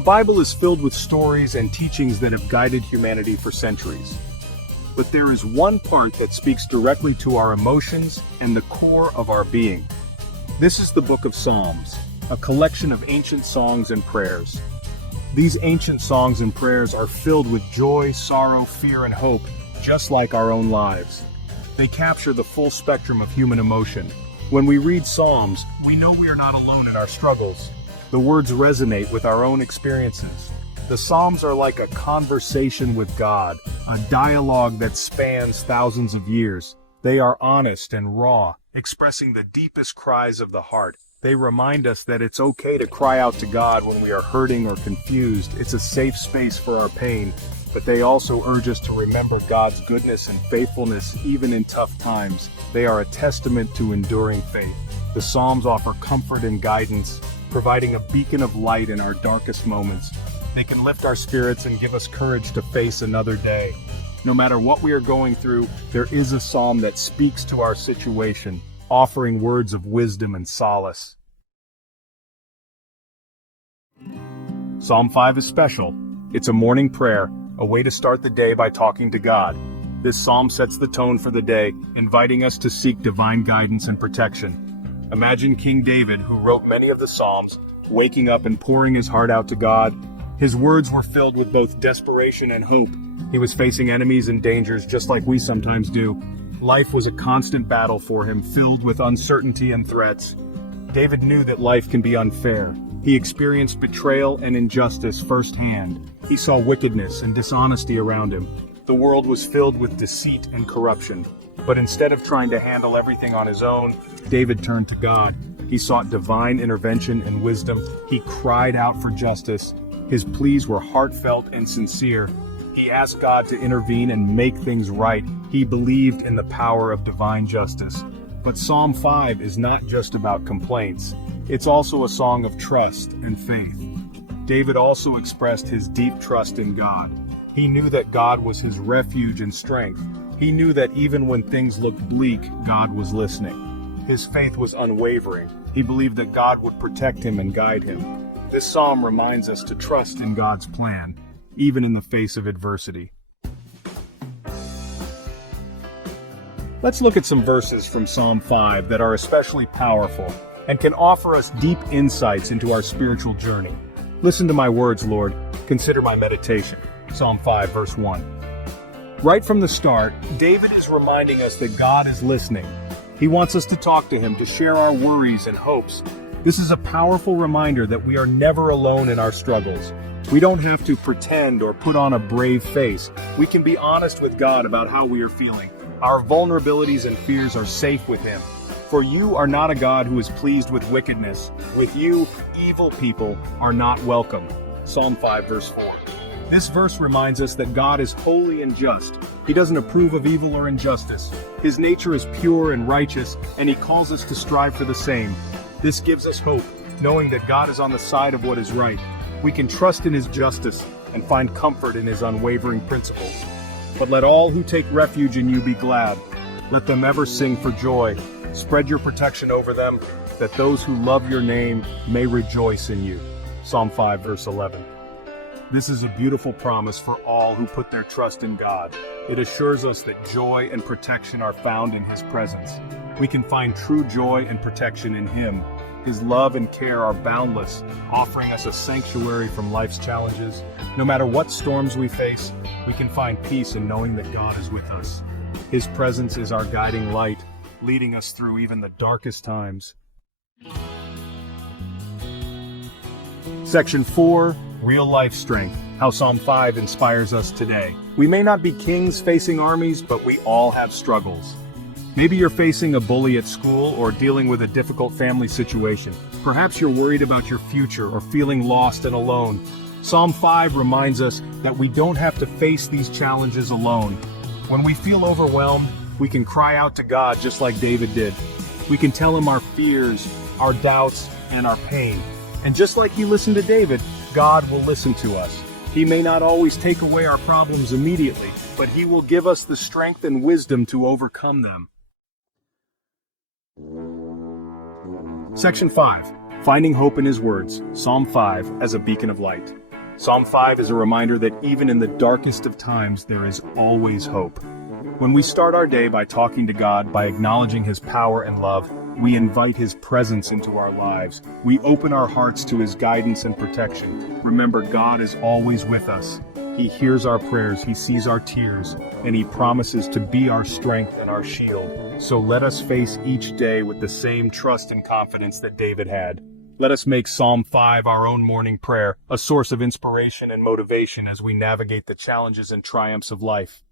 The Bible is filled with stories and teachings that have guided humanity for centuries. But there is one part that speaks directly to our emotions and the core of our being. This is the Book of Psalms, a collection of ancient songs and prayers. These ancient songs and prayers are filled with joy, sorrow, fear, and hope, just like our own lives. They capture the full spectrum of human emotion. When we read Psalms, we know we are not alone in our struggles. The words resonate with our own experiences. The Psalms are like a conversation with God, a dialogue that spans thousands of years. They are honest and raw, expressing the deepest cries of the heart. They remind us that it's okay to cry out to God when we are hurting or confused. It's a safe space for our pain. But they also urge us to remember God's goodness and faithfulness even in tough times. They are a testament to enduring faith. The Psalms offer comfort and guidance, providing a beacon of light in our darkest moments. They can lift our spirits and give us courage to face another day. No matter what we are going through, there is a psalm that speaks to our situation, offering words of wisdom and solace. Psalm 5 is special. It's a morning prayer, a way to start the day by talking to God. This psalm sets the tone for the day, inviting us to seek divine guidance and protection. Imagine King David, who wrote many of the Psalms, waking up and pouring his heart out to God. His words were filled with both desperation and hope. He was facing enemies and dangers just like we sometimes do. Life was a constant battle for him, filled with uncertainty and threats. David knew that life can be unfair. He experienced betrayal and injustice firsthand. He saw wickedness and dishonesty around him. The world was filled with deceit and corruption. But instead of trying to handle everything on his own, David turned to God. He sought divine intervention and wisdom. He cried out for justice. His pleas were heartfelt and sincere. He asked God to intervene and make things right. He believed in the power of divine justice. But Psalm 5 is not just about complaints. It's also a song of trust and faith. David also expressed his deep trust in God. He knew that God was his refuge and strength. He knew that even when things looked bleak, God was listening. His faith was unwavering. He believed that God would protect him and guide him. This psalm reminds us to trust in God's plan, even in the face of adversity. Let's look at some verses from Psalm 5 that are especially powerful and can offer us deep insights into our spiritual journey. Listen to my words, Lord. Consider my meditation. Psalm 5, verse 1. Right from the start, David is reminding us that God is listening. He wants us to talk to him, to share our worries and hopes. This is a powerful reminder that we are never alone in our struggles. We don't have to pretend or put on a brave face. We can be honest with God about how we are feeling. Our vulnerabilities and fears are safe with him. For you are not a God who is pleased with wickedness. With you, evil people are not welcome. Psalm 5, verse 4. This verse reminds us that God is holy and just. He doesn't approve of evil or injustice. His nature is pure and righteous, and he calls us to strive for the same. This gives us hope, knowing that God is on the side of what is right. We can trust in his justice and find comfort in his unwavering principles. But let all who take refuge in you be glad. Let them ever sing for joy. Spread your protection over them, that those who love your name may rejoice in you. Psalm 5, verse 11. This is a beautiful promise for all who put their trust in God. It assures us that joy and protection are found in his presence. We can find true joy and protection in him. His love and care are boundless, offering us a sanctuary from life's challenges. No matter what storms we face, we can find peace in knowing that God is with us. His presence is our guiding light, leading us through even the darkest times. Section 4, Real Life Strength, how Psalm 5 inspires us today. We may not be kings facing armies, but we all have struggles. Maybe you're facing a bully at school or dealing with a difficult family situation. Perhaps you're worried about your future or feeling lost and alone. Psalm 5 reminds us that we don't have to face these challenges alone. When we feel overwhelmed, we can cry out to God just like David did. We can tell him our fears, our doubts, and our pain. And just like he listened to David, God will listen to us. He may not always take away our problems immediately, but he will give us the strength and wisdom to overcome them. Section 5. Finding Hope in His Words, Psalm 5 as a Beacon of Light. Psalm 5 is a reminder that even in the darkest of times, there is always hope. When we start our day by talking to God, by acknowledging His power and love, we invite His presence into our lives. We open our hearts to His guidance and protection. Remember, God is always with us. He hears our prayers, He sees our tears, and He promises to be our strength and our shield. So let us face each day with the same trust and confidence that David had. Let us make Psalm 5 our own morning prayer, a source of inspiration and motivation as we navigate the challenges and triumphs of life.